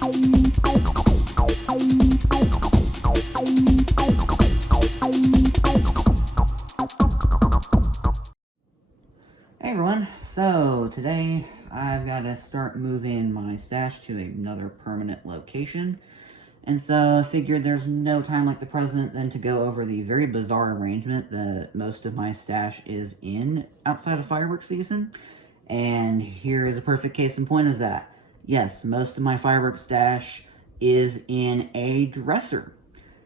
Hey everyone, so today I've got to start moving my stash to another permanent location, and so I figured there's no time like the present than to go over the very bizarre arrangement that most of my stash is in outside of fireworks season. And here is a perfect case in point of that. Yes, most of my fireworks stash is in a dresser.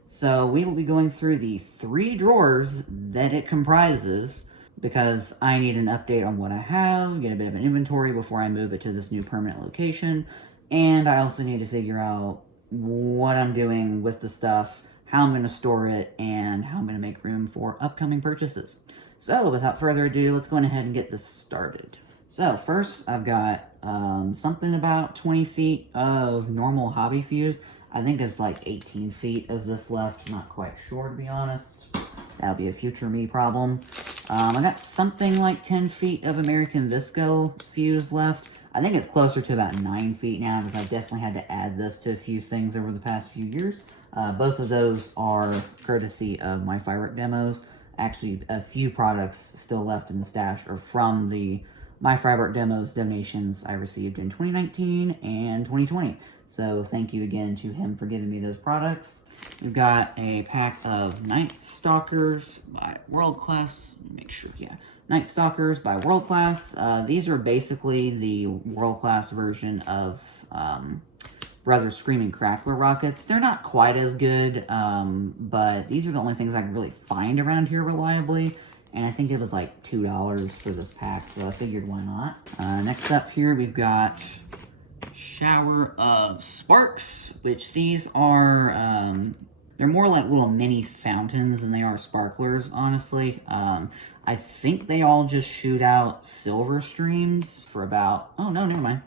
So we will be going through the 3 drawers that it comprises, because I need an update on what I have, get a bit of an inventory before I move it to this new permanent location, and I also need to figure out what I'm doing with the stuff, how I'm going to store it, and how I'm going to make room for upcoming purchases. So without further ado, let's go ahead and get this started. So first, I've got something about 20 feet of normal hobby fuse. I think it's like 18 feet of this left, not quite sure to be honest. That'll be a future me problem. I got something like 10 feet of American Visco fuse left. I think it's closer to about 9 feet now, because I've definitely had to add this to a few things over the past few years. Both of those are courtesy of my firework demos. Actually, a few products still left in the stash are from the My Firework Demos donations I received in 2019 and 2020. So thank you again to him for giving me those products. We've got a pack of Night Stalkers by World Class. Make sure, yeah. Night Stalkers by World Class. These are basically the World Class version of Brothers Screaming Crackler rockets. They're not quite as good, but these are the only things I can really find around here reliably. And I think it was like $2 for this pack, so I figured why not. Next up here, we've got Shower of Sparks, which these are, they're more like little mini fountains than they are sparklers, honestly. I think they all just shoot out silver streams for about, oh no, never mind.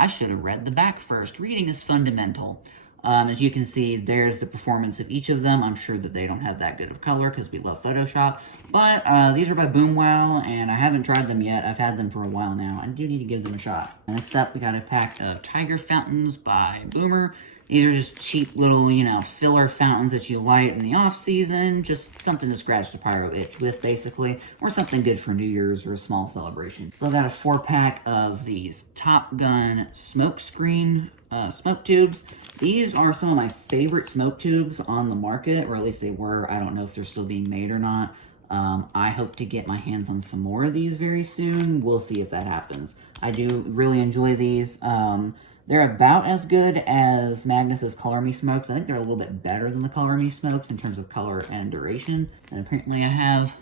I should have read the back first. Reading is fundamental. As you can see, there's the performance of each of them. I'm sure that they don't have that good of color because we love Photoshop. But these are by Boom Wow, and I haven't tried them yet. I've had them for a while now. I do need to give them a shot. Next up, we got a pack of Tiger Fountains by Boomer. These are just cheap little, filler fountains that you light in the off-season. Just something to scratch the pyro itch with, basically. Or something good for New Year's or a small celebration. So I got a 4-pack of these Top Gun smoke screen smoke tubes. These are some of my favorite smoke tubes on the market, or at least they were. I don't know if they're still being made or not. I hope to get my hands on some more of these very soon. We'll see if that happens. I do really enjoy these. They're about as good as Magnus's Color Me Smokes. I think they're a little bit better than the Color Me Smokes in terms of color and duration. And apparently I have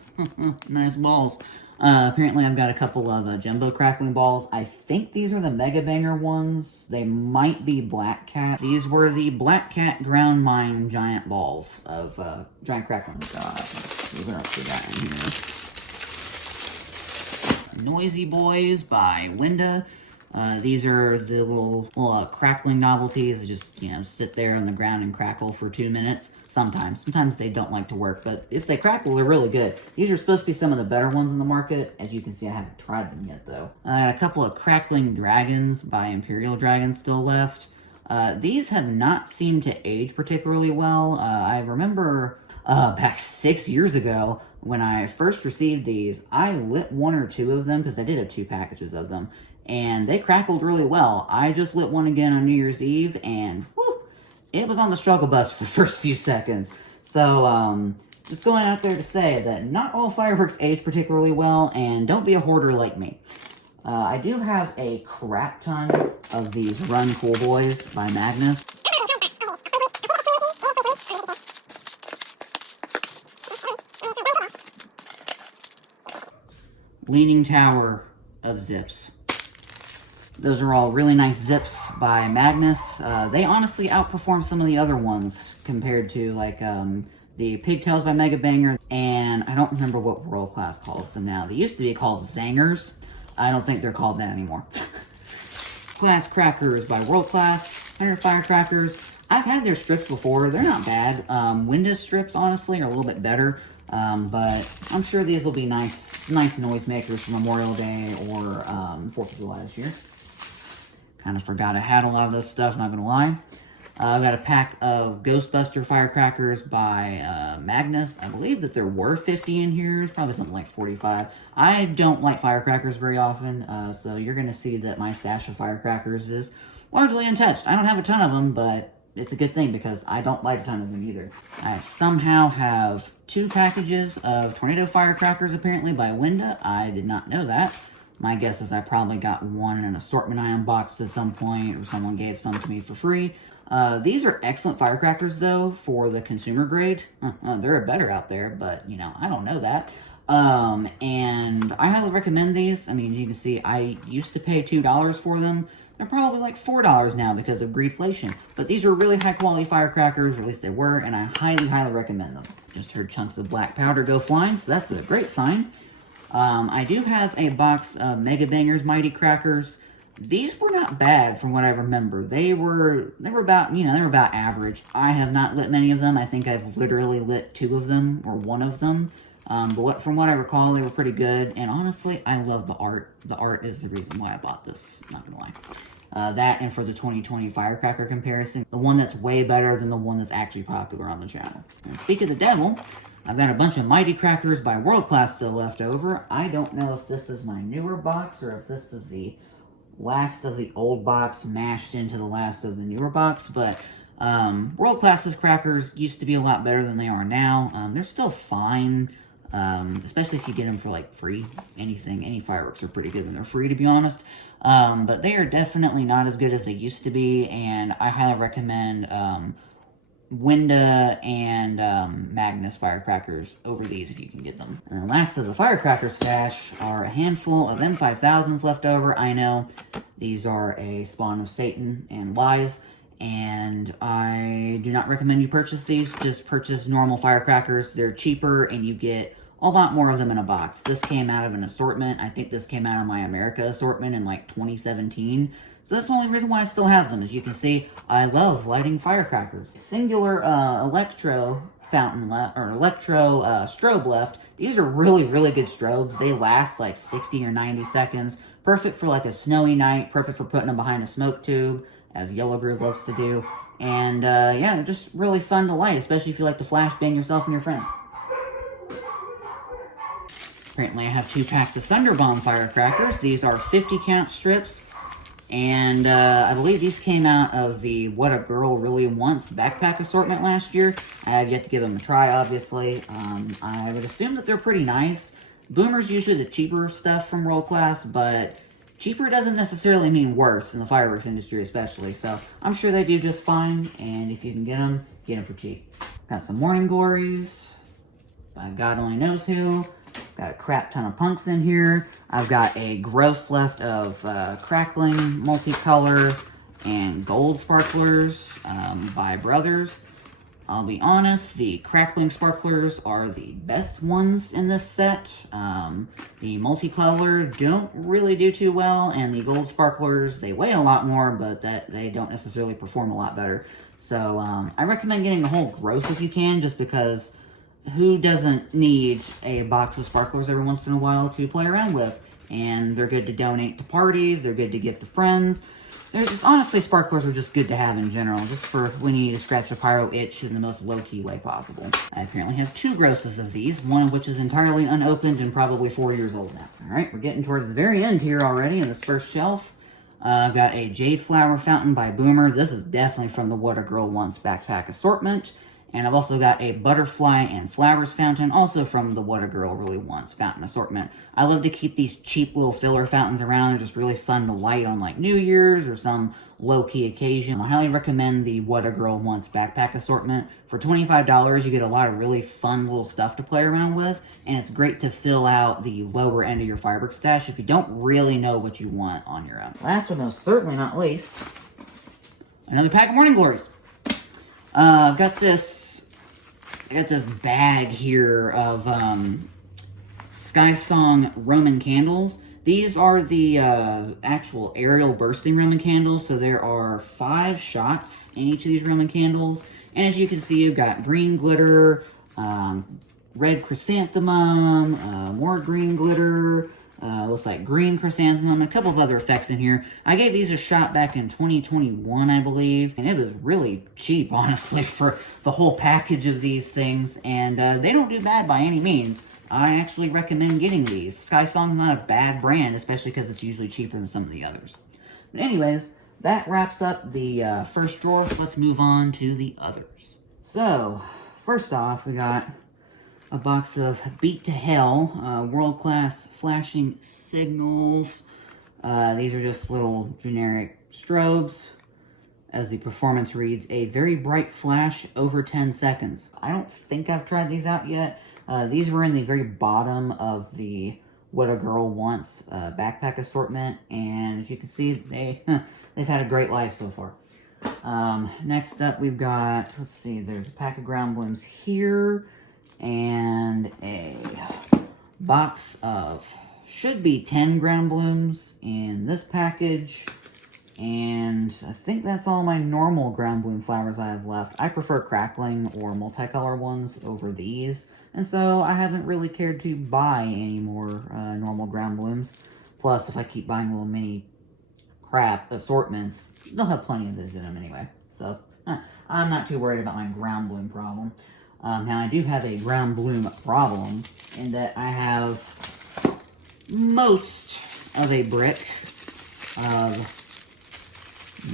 nice balls. Apparently I've got a couple of Jumbo Crackling Balls. I think these are the Mega Banger ones. They might be Black Cat. These were the Black Cat Ground Mine Giant Balls of Giant Crackling. God, what else we got in here? Noisy Boys by Winda. These are the little crackling novelties that just, sit there on the ground and crackle for 2 minutes. Sometimes they don't like to work, but if they crackle, they're really good. These are supposed to be some of the better ones in the market. As you can see, I haven't tried them yet, though. I got a couple of Crackling Dragons by Imperial Dragon still left. These have not seemed to age particularly well. I remember back 6 years ago, when I first received these, I lit 1 or 2 of them, because I did have 2 packages of them, and they crackled really well. I just lit one again on New Year's Eve, and whew, it was on the struggle bus for the first few seconds. So, just going out there to say that not all fireworks age particularly well, and don't be a hoarder like me. I do have a crap ton of these Run Cool Boys by Magnus. Leaning Tower of Zips. Those are all really nice zips by Magnus. They honestly outperform some of the other ones compared to, like, the Pigtails by Mega Banger, and I don't remember what World Class calls them now. They used to be called Zangers. I don't think they're called that anymore. Glass Crackers by World Class. 100 Firecrackers. I've had their strips before. They're not bad. Windows strips, honestly, are a little bit better. But I'm sure these will be nice noisemakers for Memorial Day or 4th of July this year. Kind of forgot I had a lot of this stuff, not gonna lie. I've got a pack of Ghostbuster firecrackers by Magnus. I believe that there were 50 in here. It's probably something like 45. I don't like firecrackers very often, so you're going to see that my stash of firecrackers is largely untouched. I don't have a ton of them, but it's a good thing because I don't like a ton of them either. I somehow have 2 packages of Tornado firecrackers apparently by Winda. I did not know that. My guess is I probably got one in an assortment I unboxed at some point, or someone gave some to me for free. These are excellent firecrackers, though, for the consumer grade. They're better out there, but, you know, I don't know that. And I highly recommend these. I mean, you can see I used to pay $2 for them. They're probably like $4 now because of greedflation. But these are really high-quality firecrackers, or at least they were, and I highly, highly recommend them. Just heard chunks of black powder go flying, so that's a great sign. I do have a box of Mega Bangers Mighty Crackers. These were not bad from what I remember. They were about, you know, they were about average. I have not lit many of them. I think I've literally lit 2 of them, or 1 of them. But from what I recall, they were pretty good. And honestly, I love the art. The art is the reason why I bought this, not gonna lie. That, and for the 2020 firecracker comparison, the one that's way better than the one that's actually popular on the channel. And speak of the devil, I've got a bunch of Mighty Crackers by World Class still left over. I don't know if this is my newer box or if this is the last of the old box mashed into the last of the newer box, but World Class's crackers used to be a lot better than they are now. They're still fine, especially if you get them for like free. Any fireworks are pretty good when they're free, to be honest. But they are definitely not as good as they used to be, and I highly recommend Winda and Magnus firecrackers over these if you can get them. And the last of the firecracker stash are a handful of M5000s left over. I know these are a spawn of Satan and lies, and I do not recommend you purchase these. Just purchase normal firecrackers. They're cheaper and you get a lot more of them in a box. This came out of an assortment. I think this came out of my America assortment in like 2017. So that's the only reason why I still have them. As you can see, I love lighting firecrackers. Singular electro fountain left, or electro strobe left. These are really, really good strobes. They last like 60 or 90 seconds. Perfect for like a snowy night. Perfect for putting them behind a smoke tube, as Yellow Groove loves to do. And yeah, they're just really fun to light, especially if you like to flashbang yourself and your friends. Apparently I have 2 packs of Thunder Bomb firecrackers. These are 50 count strips. And I believe these came out of the What a Girl Really Wants backpack assortment last year. I have yet to give them a try, obviously. I would assume that they're pretty nice. Boomer's usually the cheaper stuff from World Class, but cheaper doesn't necessarily mean worse in the fireworks industry especially. So I'm sure they do just fine, and if you can get them for cheap. Got some Morning Glories by God only knows who. Got a crap ton of punks in here. I've got a gross left of crackling, multicolor, and gold sparklers by Brothers. I'll be honest, the crackling sparklers are the best ones in this set. The multicolor don't really do too well, and the gold sparklers, they weigh a lot more, but they don't necessarily perform a lot better. So I recommend getting the whole gross if you can, just because who doesn't need a box of sparklers every once in a while to play around with? And they're good to donate to parties, they're good to give to friends. They're just, honestly, sparklers are just good to have in general, just for when you need to scratch a pyro itch in the most low-key way possible. I apparently have 2 grosses of these, one of which is entirely unopened and probably 4 years old now. Alright, we're getting towards the very end here already in this first shelf. I've got a Jade Flower Fountain by Boomer. This is definitely from the What a Girl Wants backpack assortment. And I've also got a Butterfly and Flowers Fountain, also from the What a Girl Really Wants fountain assortment. I love to keep these cheap little filler fountains around. They're just really fun to light on like New Year's or some low-key occasion. I highly recommend the What a Girl Wants backpack assortment. For $25, you get a lot of really fun little stuff to play around with, and it's great to fill out the lower end of your fireworks stash if you don't really know what you want on your own. Last but most certainly not least, another pack of Morning Glories. I've got this bag here of Sky Song Roman candles. These are the actual aerial bursting Roman candles, so there are 5 shots in each of these Roman candles. And as you can see, you've got green glitter, red chrysanthemum, more green glitter, Looks like green chrysanthemum, a couple of other effects in here. I gave these a shot back in 2021, I believe, and it was really cheap, honestly, for the whole package of these things, and they don't do bad by any means. I actually recommend getting these. Sky Song's not a bad brand, especially because it's usually cheaper than some of the others. But anyways, that wraps up the first drawer. Let's move on to the others. So, first off, we got a box of Beat to Hell, world-class flashing signals. These are just little generic strobes. As the performance reads, a very bright flash over 10 seconds. I don't think I've tried these out yet. These were in the very bottom of the What a Girl Wants backpack assortment, and as you can see, they've had a great life so far. Next up, we've got, let's see, there's a pack of ground blooms here, and a box of, should be 10 ground blooms in this package, and I think that's all my normal ground bloom flowers I have left. I prefer crackling or multicolor ones over these, and so I haven't really cared to buy any more normal ground blooms. Plus, if I keep buying little mini crap assortments, they'll have plenty of those in them anyway. So, I'm not too worried about my ground bloom problem. Now, I do have a ground bloom problem in that I have most of a brick of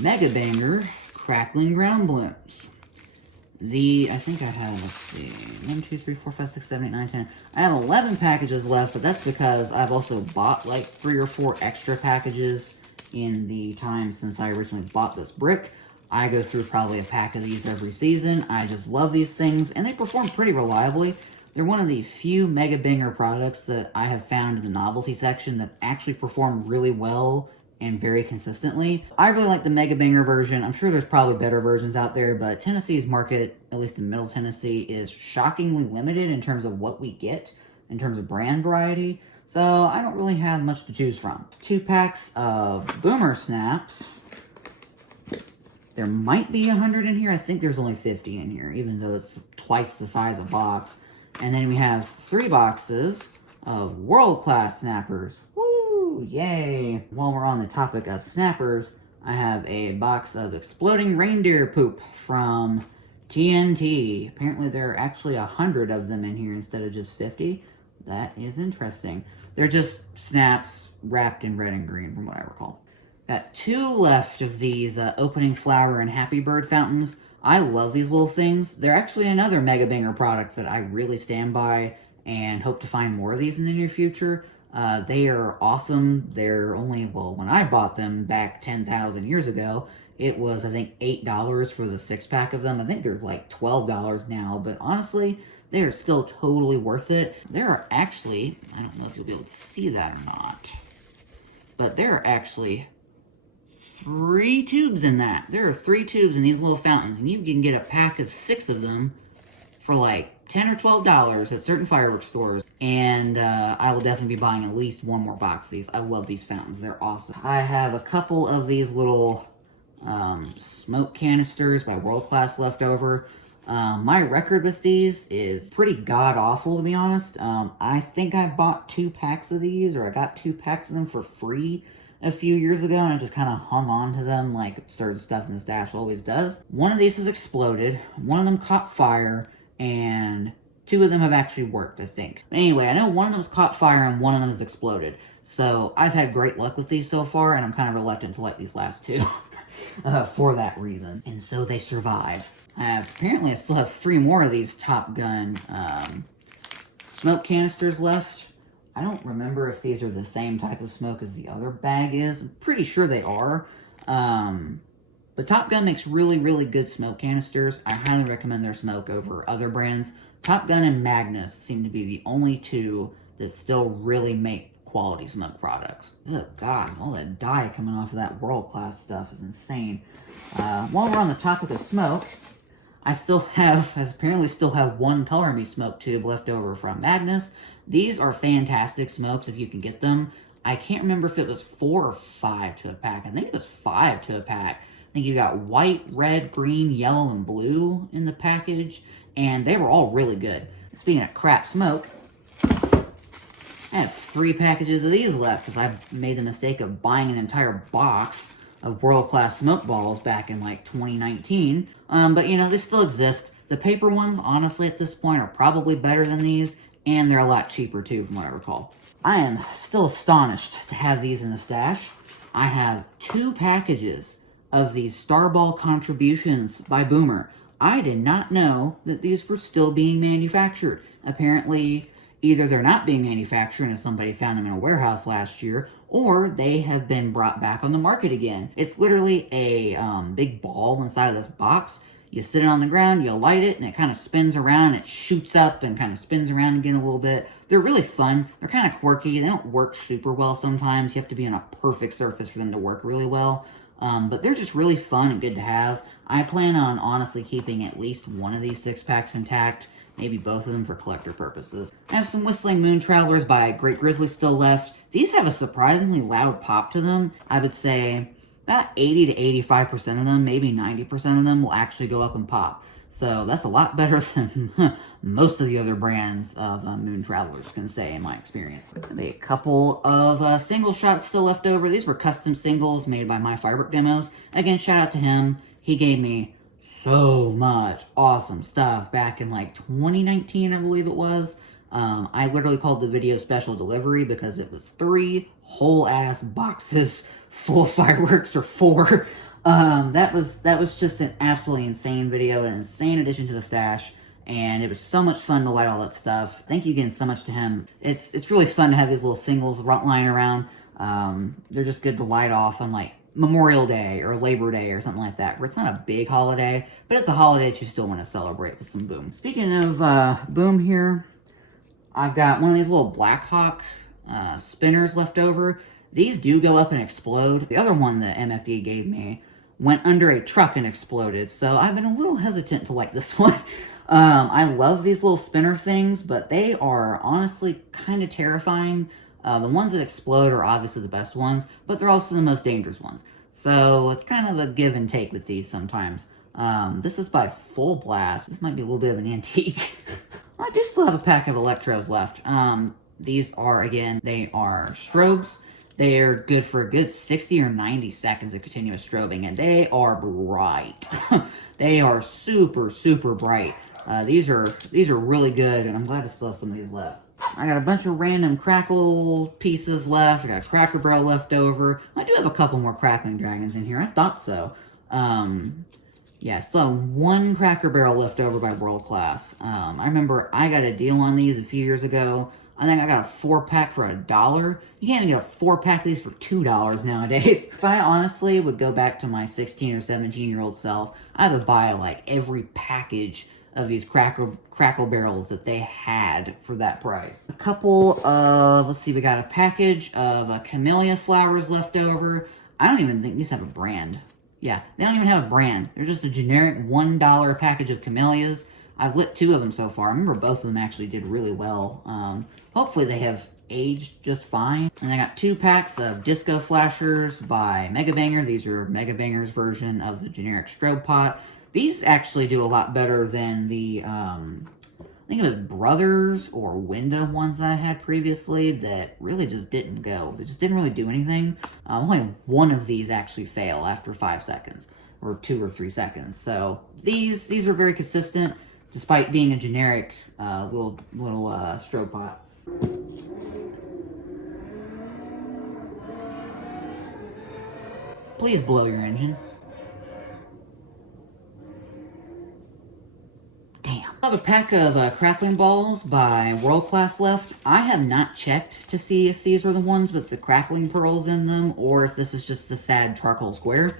Mega Banger Crackling Ground Blooms. I think I have, let's see, 1, 2, 3, 4, 5, 6, 7, 8, 9, 10. I have 11 packages left, but that's because I've also bought like 3 or 4 extra packages in the time since I originally bought this brick. I go through probably a pack of these every season. I just love these things, and they perform pretty reliably. They're one of the few Mega Banger products that I have found in the novelty section that actually perform really well and very consistently. I really like the Mega Banger version. I'm sure there's probably better versions out there, but Tennessee's market, at least in Middle Tennessee, is shockingly limited in terms of what we get, in terms of brand variety. So I don't really have much to choose from. 2 packs of Boomer Snaps. There might be 100 in here. I think there's only 50 in here, even though it's twice the size of box. And then we have 3 boxes of world-class snappers. Woo! Yay! While we're on the topic of snappers, I have a box of exploding reindeer poop from TNT. Apparently there are actually 100 of them in here instead of just 50. That is interesting. They're just snaps wrapped in red and green from what I recall. Got 2 left of these opening flower and happy bird fountains. I love these little things. They're actually another Mega Banger product that I really stand by and hope to find more of these in the near future. They are awesome. They're only, well, when I bought them back 10,000 years ago, it was, I think, $8 for the 6-pack of them. I think they're like $12 now, but honestly, they are still totally worth it. There are actually, I don't know if you'll be able to see that or not, but there are actually 3 tubes in that. There are 3 tubes in these little fountains, and you can get a pack of 6 of them for like $10 or $12 at certain fireworks stores. And I will definitely be buying at least 1 more box of these. I love these fountains. They're awesome. I have a couple of these little smoke canisters by World Class left over. My record with these is pretty god-awful, to be honest. I think I bought 2 packs of these, or I got 2 packs of them for free a few years ago, and I just kind of hung on to them like absurd stuff in the stash always does. One of these has exploded, one of them caught fire, and 2 of them have actually worked, I think. But anyway, I know one of them has caught fire and one of them has exploded. So I've had great luck with these so far, and I'm kind of reluctant to light these last 2 for that reason. And so they survive. Apparently I still have 3 more of these Top Gun smoke canisters left. I don't remember if these are the same type of smoke as the other bag is. I'm pretty sure they are. But Top Gun makes really, really good smoke canisters. I highly recommend their smoke over other brands. Top Gun and Magnus seem to be the only 2 that still really make quality smoke products. Oh God, all that dye coming off of that World Class stuff is insane. While we're on the topic of smoke, I apparently still have 1 Color Me smoke tube left over from Magnus. These are fantastic smokes if you can get them. I can't remember if it was 4 or 5 to a pack. I think it was 5 to a pack. I think you got white, red, green, yellow, and blue in the package, and they were all really good. Speaking of crap smoke, I have 3 packages of these left because I made the mistake of buying an entire box of world-class smoke balls back in like 2019. But you know, they still exist. The paper ones, honestly, at this point are probably better than these, and they're a lot cheaper too, from what I recall. I am still astonished to have these in the stash. I have 2 packages of these Starball contributions by Boomer. I did not know that these were still being manufactured. Apparently, either they're not being manufactured and somebody found them in a warehouse last year, or they have been brought back on the market again. It's literally a big ball inside of this box. You sit it on the ground, you light it, and it kind of spins around. It shoots up and kind of spins around again a little bit. They're really fun. They're kind of quirky. They don't work super well sometimes. You have to be on a perfect surface for them to work really well. But they're just really fun and good to have. I plan on honestly keeping at least one of these 6-packs intact. Maybe both of them for collector purposes. I have some Whistling Moon Travelers by Great Grizzly still left. These have a surprisingly loud pop to them. I would say about 80 to 85% of them, maybe 90% of them will actually go up and pop. So that's a lot better than most of the other brands of Moon Travelers can say in my experience. A couple of single shots still left over. These were custom singles made by My Firework Demos. Again, shout out to him. He gave me so much awesome stuff back in like 2019, I believe it was. I literally called the video special delivery because it was 3 whole ass boxes full of fireworks, or 4. That was just an absolutely insane video, an insane addition to the stash, and it was so much fun to light all that stuff. Thank you again so much to him. It's really fun to have these little singles lying around. They're just good to light off on like Memorial Day or Labor Day or something like that, where it's not a big holiday, but it's a holiday that you still want to celebrate with some Boom. Speaking of Boom here, I've got one of these little Blackhawk spinners left over. These do go up and explode. The other one that MFD gave me went under a truck and exploded, so I've been a little hesitant to like this one. I love these little spinner things, but they are honestly kind of terrifying. The ones that explode are obviously the best ones, but they're also the most dangerous ones. So it's kind of a give and take with these sometimes. This is by Full Blast. This might be a little bit of an antique. I do still have a pack of Electros left. These are, again, they are strobes. They are good for a good 60 or 90 seconds of continuous strobing, and they are bright. They are super, super bright. These are really good, and I'm glad to still have some of these left. I got a bunch of random crackle pieces left. I got a Cracker Barrel left over. I do have a couple more Crackling Dragons in here. I thought so. Yeah, I still have 1 Cracker Barrel left over by World Class. I remember I got a deal on these a few years ago. I think I got a 4-pack for $1. You can't even get a 4-pack of these for $2 nowadays. If I honestly would go back to my 16 or 17-year-old self, I would buy like every package of these Crackle Barrels that they had for that price. A couple of, let's see, we got a package of Camellia flowers left over. I don't even think these have a brand. Yeah, they don't even have a brand. They're just a generic $1 package of camellias. I've lit 2 of them so far. I remember both of them actually did really well. Hopefully they have aged just fine. And I got 2 packs of Disco Flashers by Mega Banger. These are Mega Banger's version of the generic strobe pot. These actually do a lot better than the, I think it was Brothers or Winda ones that I had previously that really just didn't go. They just didn't really do anything. Only one of these actually fail after 5 seconds, or 2 or 3 seconds. So these are very consistent, despite being a generic little strobe pot. Please blow your engine. Damn. I have a pack of Crackling Balls by World Class left. I have not checked to see if these are the ones with the crackling pearls in them, or if this is just the sad charcoal square.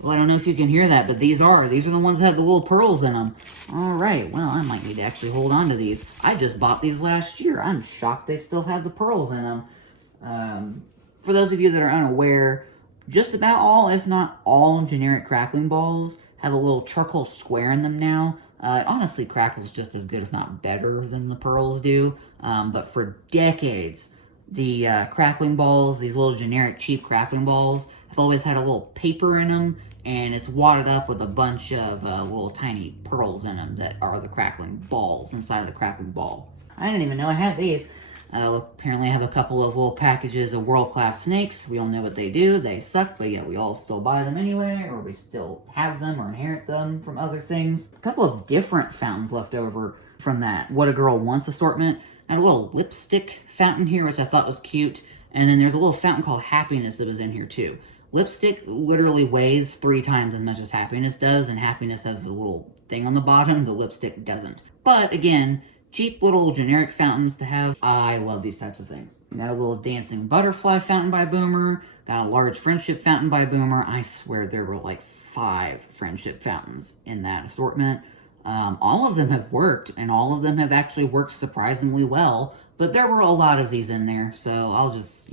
Well, I don't know if you can hear that, but these are the ones that have the little pearls in them. Alright, well, I might need to actually hold on to these. I just bought these last year. I'm shocked they still have the pearls in them. For those of you that are unaware, just about all, if not all, generic Crackling Balls have a little charcoal square in them now. It honestly crackles just as good, if not better, than the pearls do. But for decades, the Crackling Balls, these little generic cheap Crackling Balls, have always had a little paper in them, and it's wadded up with a bunch of little tiny pearls in them that are the Crackling Balls inside of the Crackling Ball. I didn't even know I had these. Apparently I have a couple of little packages of world-class snakes. We all know what they do. They suck, but yet we all still buy them anyway, or we still have them or inherit them from other things. A couple of different fountains left over from that What a Girl Wants assortment. I had a little lipstick fountain here, which I thought was cute. And then there's a little fountain called Happiness that was in here too. Lipstick literally weighs 3 times as much as Happiness does, and Happiness has a little thing on the bottom. The lipstick doesn't. But again, cheap little generic fountains to have. I love these types of things. Got a little dancing butterfly fountain by Boomer. Got a large friendship fountain by Boomer. I swear there were like 5 friendship fountains in that assortment. All of them have worked, and all of them have actually worked surprisingly well. But there were a lot of these in there, so I'll just,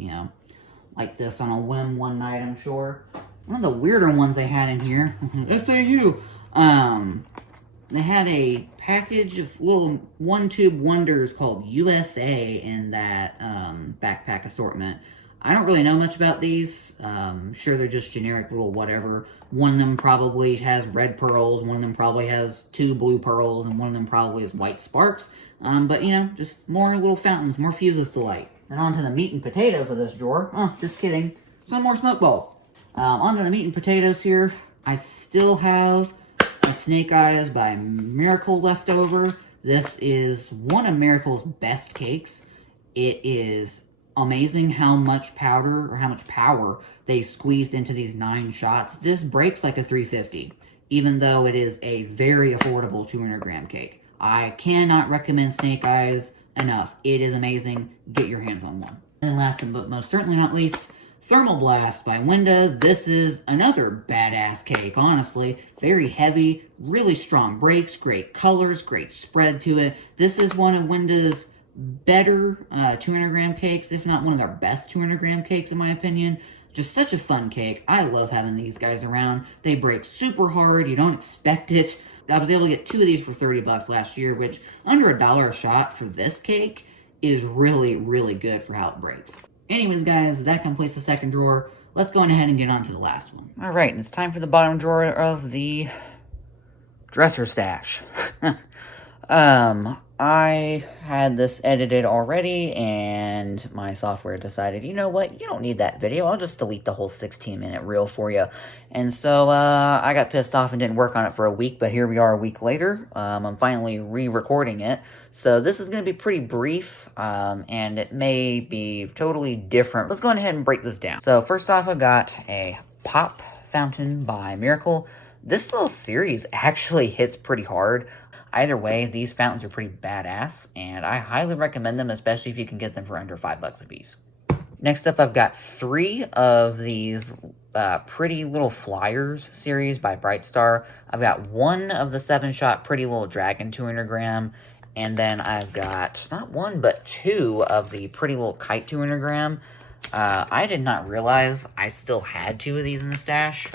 like this on a whim one night, I'm sure. One of the weirder ones they had in here, SAU, they had a package of little one-tube wonders called USA in that backpack assortment. I don't really know much about these. Sure, they're just generic little whatever. One of them probably has red pearls, one of them probably has 2 blue pearls, and one of them probably has white sparks. But, just more little fountains, more fuses to light. Then on to the meat and potatoes of this drawer. Oh, just kidding. Some more smoke balls. On to the meat and potatoes here. I still have Snake Eyes by Miracle left over. This is one of Miracle's best cakes. It is amazing how much powder or how much power they squeezed into these 9 shots. This breaks like a 350, even though it is a very affordable 200 gram cake. I cannot recommend Snake Eyes enough. It is amazing. Get your hands on one. And last but most certainly not least, Thermal Blast by Winda. This is another badass cake, honestly. Very heavy, really strong breaks, great colors, great spread to it. This is one of Winda's better 200 gram cakes, if not one of their best 200 gram cakes in my opinion. Just such a fun cake. I love having these guys around. They break super hard. You don't expect it. I was able to get 2 of these for 30 bucks last year, which under $1 a shot for this cake is really, really good for how it breaks. Anyways, guys, that completes the second drawer. Let's go ahead and get on to the last one. All right, and it's time for the bottom drawer of the dresser stash. I had this edited already, and my software decided, you know what, you don't need that video. I'll just delete the whole 16-minute reel for you. And so I got pissed off and didn't work on it for a week, but here we are a week later. I'm finally re-recording it. So this is going to be pretty brief, and it may be totally different. Let's go ahead and break this down. So first off, I got a pop fountain by Miracle. This little series actually hits pretty hard. Either way, these fountains are pretty badass, and I highly recommend them, especially if you can get them for under $5 a piece. Next up, I've got 3 of these Pretty Little Flyers series by Brightstar. I've got 1 of the 7-shot Pretty Little Dragon 200 gram, and then I've got not 1, but 2 of the Pretty Little Kite 200 gram. I did not realize I still had 2 of these in the stash.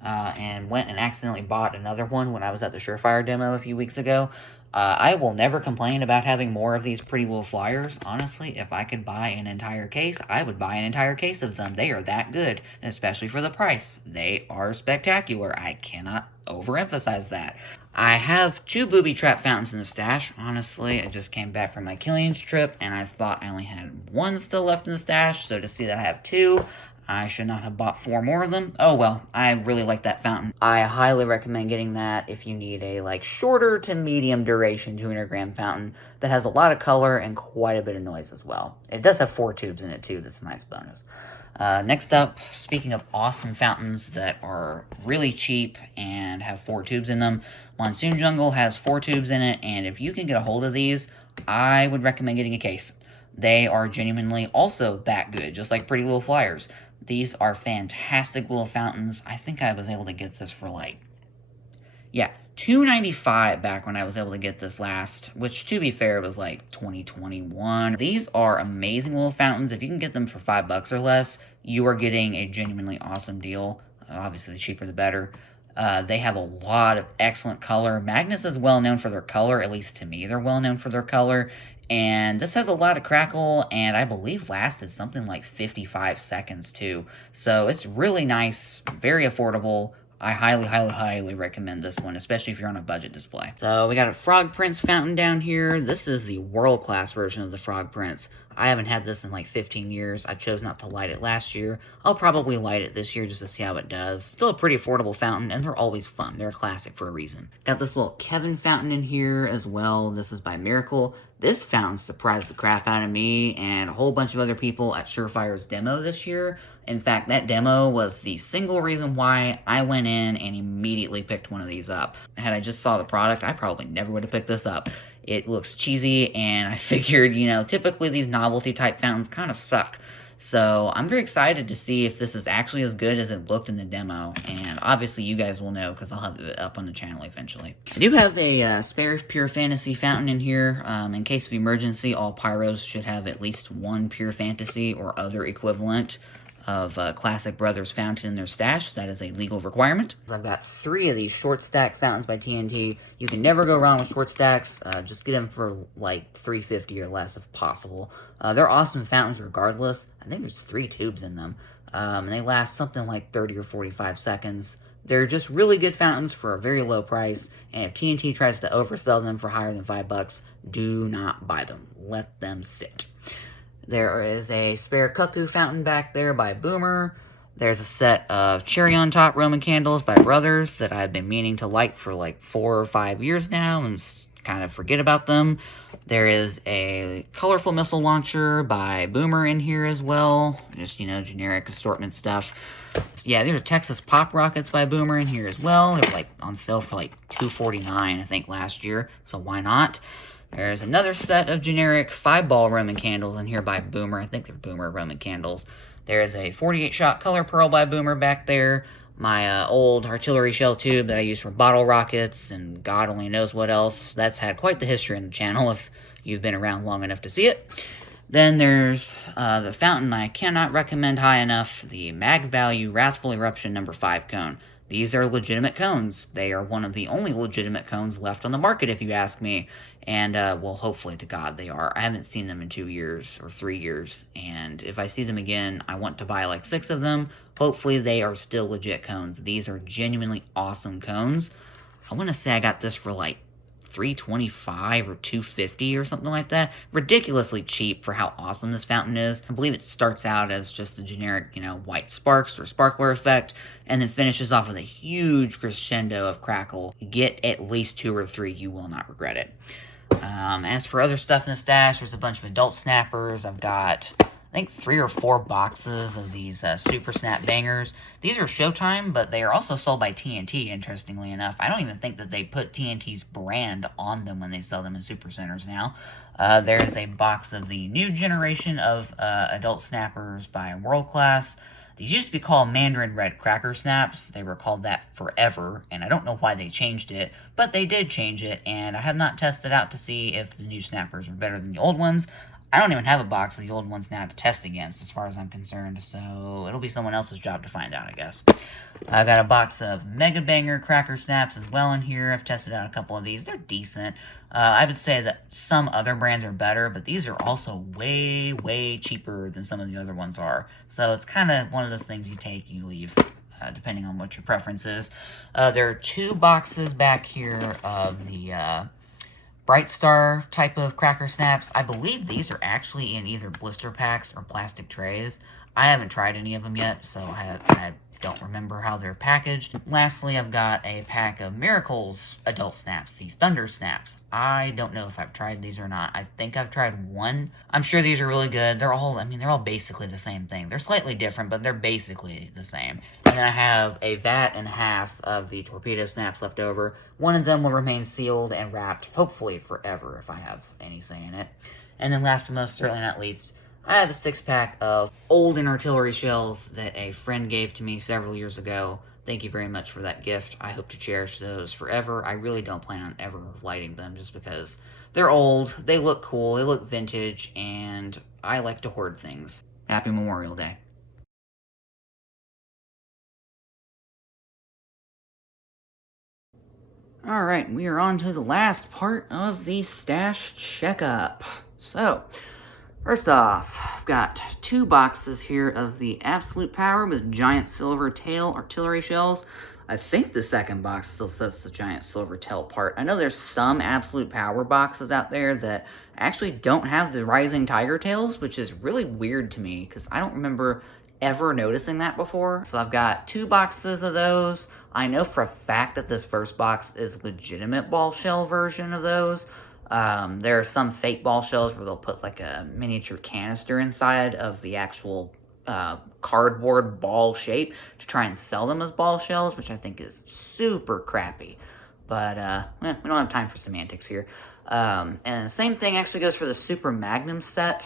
And went and accidentally bought another one when I was at the Surefire demo a few weeks ago. I will never complain about having more of these Pretty Little Flyers. Honestly, if I could buy an entire case, I would buy an entire case of them. They are that good, especially for the price. They are spectacular. I cannot overemphasize that. I have 2 booby trap fountains in the stash. Honestly, I just came back from my Killian's trip, and I thought I only had 1 still left in the stash, so to see that I have 2... I should not have bought 4 more of them. Oh well, I really like that fountain. I highly recommend getting that if you need a shorter to medium duration 200 gram fountain that has a lot of color and quite a bit of noise as well. It does have 4 tubes in it too, that's a nice bonus. Next up, speaking of awesome fountains that are really cheap and have 4 tubes in them, Monsoon Jungle has 4 tubes in it, and if you can get a hold of these, I would recommend getting a case. They are genuinely also that good, just like Pretty Little Flyers. These are fantastic little fountains. I think I was able to get this for $2.95 back when I was able to get this last, which to be fair was 2021. These are amazing little fountains. If you can get them for $5 or less, you are getting a genuinely awesome deal. Obviously, the cheaper the better. They have a lot of excellent color. Magnus is well known for their color, at least to me, they're well known for their color. And this has a lot of crackle, and I believe lasted something like 55 seconds, too. So it's really nice, very affordable. I highly, highly, highly recommend this one, especially if you're on a budget display. So we got a Frog Prince fountain down here. This is the world-class version of the Frog Prince. I haven't had this in like 15 years. I chose not to light it last year. I'll probably light it this year just to see how it does. Still a pretty affordable fountain, and they're always fun. They're a classic for a reason. Got this little Kevin fountain in here as well. This is by Miracle. This fountain surprised the crap out of me and a whole bunch of other people at Surefire's demo this year. In fact, that demo was the single reason why I went in and immediately picked one of these up. Had I just saw the product, I probably never would have picked this up. It looks cheesy, and I figured, you know, typically these novelty type fountains kind of suck. So I'm very excited to see if this is actually as good as it looked in the demo, and obviously you guys will know because I'll have it up on the channel eventually. I do have a spare Pure Fantasy fountain in here. In case of emergency, all Pyros should have at least one Pure Fantasy or other equivalent of Classic Brothers fountain in their stash. That is a legal requirement. I've got 3 of these short stack fountains by TNT. You can never go wrong with short stacks. Just get them for like $3.50 or less if possible. They're awesome fountains regardless. I think there's 3 tubes in them. And they last something like 30 or 45 seconds. They're just really good fountains for a very low price. And if TNT tries to oversell them for higher than $5, do not buy them. Let them sit. There is a spare Cuckoo fountain back there by Boomer. There's a set of cherry on top Roman candles by Brothers that I've been meaning to light for like 4 or 5 years now and kind of forget about them. There is a colorful missile launcher by Boomer in here as well. Just, you know, generic assortment stuff. Yeah, there's Texas Pop Rockets by Boomer in here as well. They were like on sale for like $2.49 I think last year, so why not? There's another set of generic 5-ball Roman candles in here by Boomer. I think they're Boomer Roman candles. There's a 48-shot Color Pearl by Boomer back there. My old artillery shell tube that I use for bottle rockets, and God only knows what else. That's had quite the history on the channel if you've been around long enough to see it. Then there's the fountain I cannot recommend high enough, the Mag Value Wrathful Eruption No. 5 cone. These are legitimate cones. They are one of the only legitimate cones left on the market, if you ask me. And, well, hopefully to God they are. I haven't seen them in 2 years or 3 years. And if I see them again, I want to buy like 6 of them. Hopefully they are still legit cones. These are genuinely awesome cones. I want to say I got this for like $3.25 or $2.50 or something like that. Ridiculously cheap for how awesome this fountain is. I believe it starts out as just the generic, you know, white sparks or sparkler effect, and then finishes off with a huge crescendo of crackle. Get at least 2 or 3, you will not regret it. As for other stuff in the stash, there's a bunch of adult snappers. I've got, I think, 3 or 4 boxes of these Super Snap Bangers. These are Showtime, but they are also sold by TNT, interestingly enough. I don't even think that they put TNT's brand on them when they sell them in Super Centers now. There is a box of the new generation of adult snappers by World Class. These used to be called Mandarin Red Cracker Snaps. They were called that forever, and I don't know why they changed it, but they did change it, and I have not tested out to see if the new snappers are better than the old ones. I don't even have a box of the old ones now to test against, as far as I'm concerned, so it'll be someone else's job to find out, I guess. I got a box of Mega Banger Cracker Snaps as well in here. I've tested out a couple of these. They're decent. I would say that some other brands are better, but these are also way, way cheaper than some of the other ones are. So it's kind of one of those things you take, you leave, depending on what your preference is. There are 2 boxes back here of the Bright Star type of Cracker Snaps. I believe these are actually in either blister packs or plastic trays. I haven't tried any of them yet, so I don't remember how they're packaged. Lastly, I've got a pack of Miracle's adult snaps, the Thunder Snaps. I don't know if I've tried these or not. I think I've tried one. I'm sure these are really good. They're all, I mean, they're all basically the same thing. They're slightly different, but they're basically the same. And then I have a vat and a half of the Torpedo Snaps left over. One of them will remain sealed and wrapped, hopefully forever, if I have any say in it. And then last but most certainly not least, I have a 6-pack of old artillery shells that a friend gave to me several years ago. Thank you very much for that gift. I hope to cherish those forever. I really don't plan on ever lighting them just because they're old, they look cool, they look vintage, and I like to hoard things. Happy Memorial Day. Alright, we are on to the last part of the stash checkup. So, first off, I've got 2 boxes here of the Absolute Power with giant silver tail artillery shells. I think the second box still says the giant silver tail part. I know there's some absolute power boxes out there that actually don't have the rising tiger tails, which is really weird to me because I don't remember ever noticing that before. So I've got 2 boxes of those. I know for a fact that this first box is legitimate ball shell version of those. There are some fake ball shells where they'll put like a miniature canister inside of the actual cardboard ball shape to try and sell them as ball shells, which I think is super crappy. But we don't have time for semantics here. And the same thing actually goes for the Super Magnum set.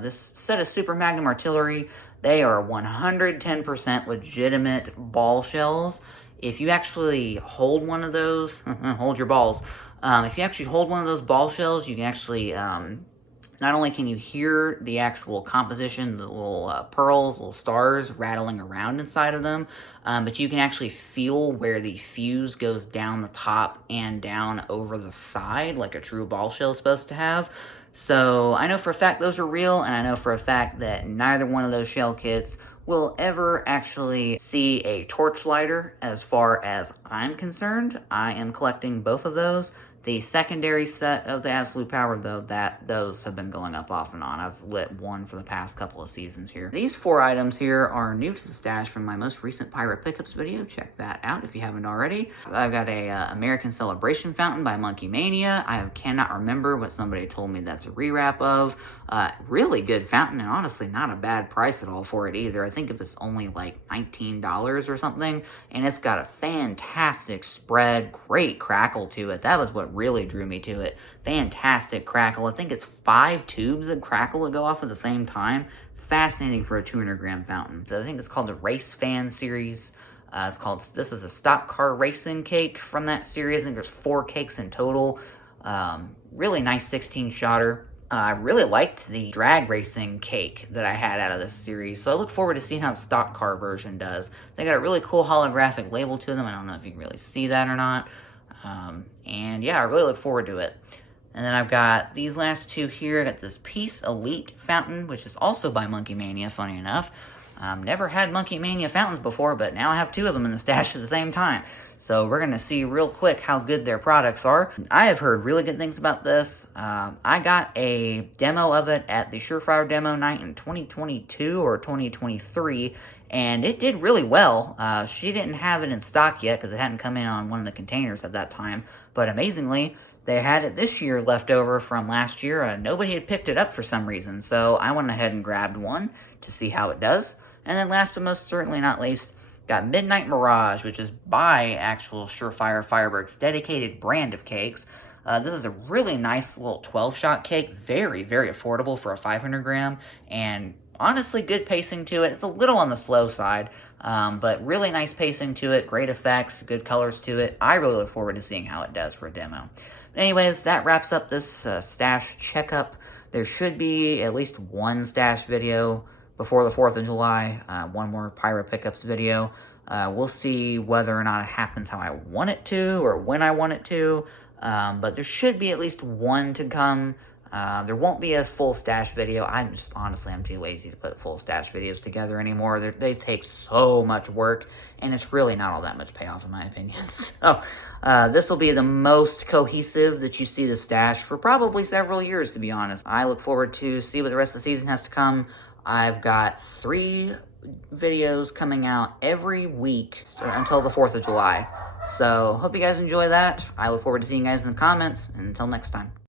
This set of Super Magnum artillery, they are 110% legitimate ball shells. If you actually hold one of those, hold your balls. If you actually hold one of those ball shells, you can actually, not only can you hear the actual composition, the little pearls, little stars rattling around inside of them, but you can actually feel where the fuse goes down the top and down over the side, like a true ball shell is supposed to have. So I know for a fact those are real, and I know for a fact that neither one of those shell kits will ever actually see a torch lighter as far as I'm concerned. I am collecting both of those. The secondary set of the Absolute Power, though, those have been going up off and on. I've lit one for the past couple of seasons here. These 4 items here are new to the stash from my most recent Pirate Pickups video. Check that out if you haven't already. I've got a American Celebration Fountain by Monkey Mania. I cannot remember, but somebody told me that's a rewrap of. Really good fountain, and honestly not a bad price at all for it either. I think it was only like $19 or something, and it's got a fantastic spread, great crackle to it. That was what really drew me to it. Fantastic crackle. I think it's 5 tubes of crackle that go off at the same time. Fascinating for a 200-gram fountain. So I think it's called the Race Fan series. This is a stock car racing cake from that series. I think there's 4 cakes in total. Really nice 16-shotter. I really liked the drag racing cake that I had out of this series, so I look forward to seeing how the stock car version does. They got a really cool holographic label to them. I don't know if you can really see that or not. And yeah, I really look forward to it. And then I've got these last 2 here. I got this Peace Elite fountain, which is also by Monkey Mania, funny enough. Never had Monkey Mania fountains before, but now I have 2 of them in the stash at the same time. So we're going to see real quick how good their products are. I have heard really good things about this. I got a demo of it at the Surefire demo night in 2022 or 2023, and it did really well. She didn't have it in stock yet because it hadn't come in on one of the containers at that time, but amazingly, they had it this year left over from last year. Nobody had picked it up for some reason, so I went ahead and grabbed one to see how it does. And then last but most certainly not least, got Midnight Mirage, which is by actual Surefire Fireworks dedicated brand of cakes. This is a really nice little 12-shot cake. Very, very affordable for a 500-gram. And honestly, good pacing to it. It's a little on the slow side, but really nice pacing to it. Great effects, good colors to it. I really look forward to seeing how it does for a demo. But anyways, that wraps up this stash checkup. There should be at least one stash video before the 4th of July, one more Pirate Pickups video. We'll see whether or not it happens how I want it to or when I want it to, but there should be at least one to come. There won't be a full stash video. I'm too lazy to put full stash videos together anymore. They take so much work, and it's really not all that much payoff in my opinion. So, this will be the most cohesive that you see the stash for probably several years, to be honest. I look forward to see what the rest of the season has to come. I've got 3 videos coming out every week until the 4th of July. So, hope you guys enjoy that. I look forward to seeing you guys in the comments. And until next time.